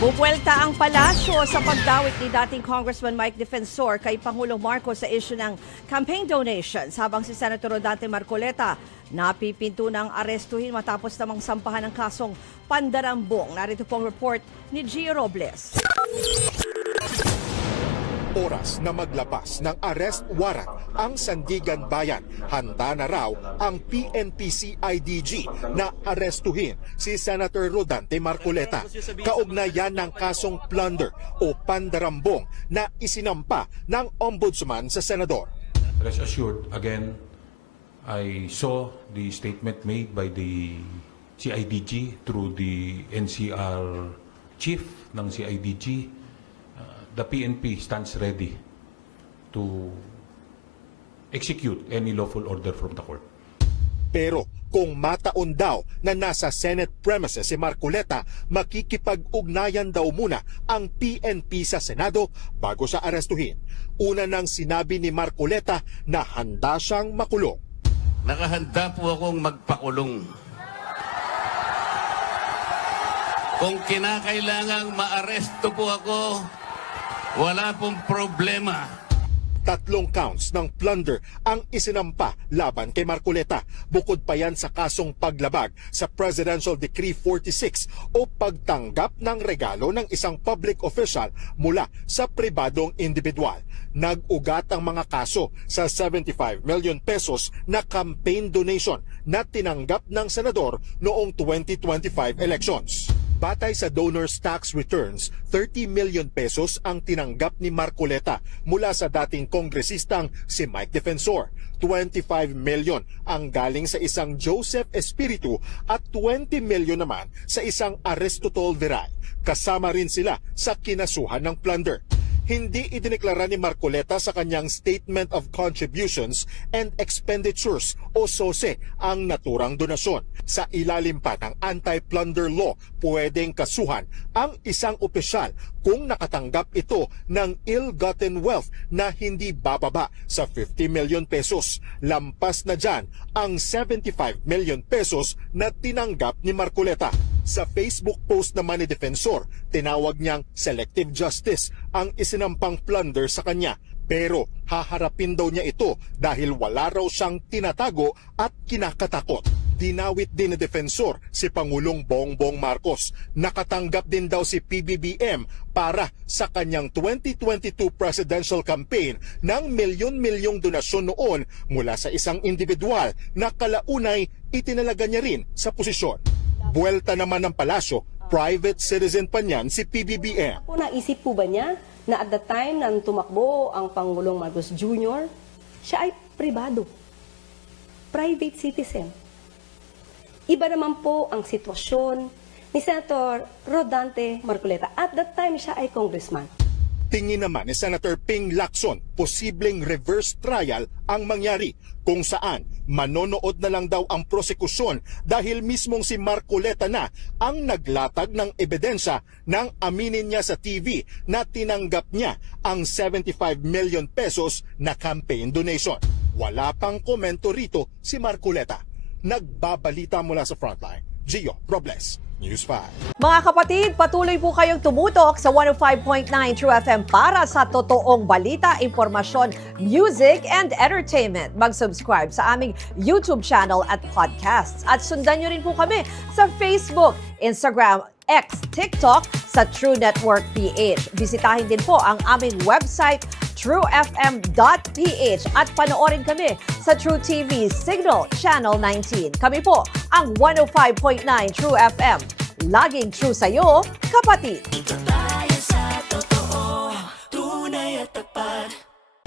Bubuelta ang palasyo sa pagdawit ni dating Congressman Mike Defensor kay Pangulong Marcos sa issue ng campaign donations habang si Senator Rodante Marcoleta napipinto ng arestuhin matapos namang sampahan ng kasong pandarambong. Narito pong report ni Gio Robles. Oras na maglapas ng arrest warrant ang Sandigan Bayan. Handa na raw ang PNP-CIDG na arestuhin si Senator Rodante Marcoleta. Kaugnayan ng kasong plunder o pandarambong na isinampa ng ombudsman sa senador. Rest assured, again, I saw the statement made by the CIDG through the NCR chief ng CIDG. The PNP stands ready to execute any lawful order from the court. Pero kung mataon daw na nasa Senate premises si Marcoleta, makikipag-ugnayan daw muna ang PNP sa Senado bago sa arestuhin. Una nang sinabi ni Marcoleta na handa siyang makulong. Nakahanda po akong magpakulong. Kung kinakailangang maaresto po ako, wala pong problema. 3 counts ng plunder ang isinampa laban kay Marcoleta. Bukod pa yan sa kasong paglabag sa Presidential Decree 46 o pagtanggap ng regalo ng isang public official mula sa pribadong individual. Nag-ugat ang mga kaso sa 75 million pesos na campaign donation na tinanggap ng senador noong 2025 elections. Batay sa donors tax returns, 30 million pesos ang tinanggap ni Marcoleta mula sa dating kongresistang si Mike Defensor. 25 million ang galing sa isang Joseph Espiritu at 20 million naman sa isang Aristotol Viray. Kasama rin sila sa kinasuhan ng plunder. Hindi idineklara ni Marcoleta sa kanyang Statement of Contributions and Expenditures o SOSE ang naturang donasyon. Sa ilalim pa ng anti-plunder law, pwedeng kasuhan ang isang opisyal kung nakatanggap ito ng ill-gotten wealth na hindi bababa sa 50 million pesos. Lampas na dyan ang 75 million pesos na tinanggap ni Marcoleta. Sa Facebook post naman ni Defensor, tinawag niyang selective justice ang isinampang plunder sa kanya. Pero haharapin daw niya ito dahil wala raw siyang tinatago at kinakatakot. Dinawit din ni Defensor si Pangulong Bongbong Marcos. Nakatanggap din daw si PBBM para sa kanyang 2022 presidential campaign ng milyon-milyong donasyon noon mula sa isang individual na kalaunay itinalaga niya rin sa posisyon. Buwelta naman ng palasyo, private citizen pa niyan si PBBM. Naisip po ba niya na at the time na tumakbo ang Pangulong Marcos Jr., siya ay pribado, private citizen. Iba naman po ang sitwasyon ni Senator Rodante Marcoleta. At that time, siya ay congressman. Tingin naman ni Senator Ping Lacson, posibleng reverse trial ang mangyari kung saan manonood na lang daw ang prosekusyon dahil mismong si Marcoleta na ang naglatag ng ebidensya nang aminin niya sa TV na tinanggap niya ang 75 million pesos na campaign donation. Wala pang komento rito si Marcoleta. Nagbabalita mula sa Frontline, Gio Robles, News 5. Mga kapatid, patuloy po kayong tumutok sa 105.9 True FM para sa totoong balita, impormasyon, music, and entertainment. Mag-subscribe sa aming YouTube channel at podcasts. At sundan nyo rin po kami sa Facebook, Instagram, X, TikTok sa True Network PH. Bisitahin din po ang aming website, truefm.ph at panoorin kami sa True TV Signal Channel 19. Kami po ang 105.9 True FM. Laging true sa'yo, kapatid.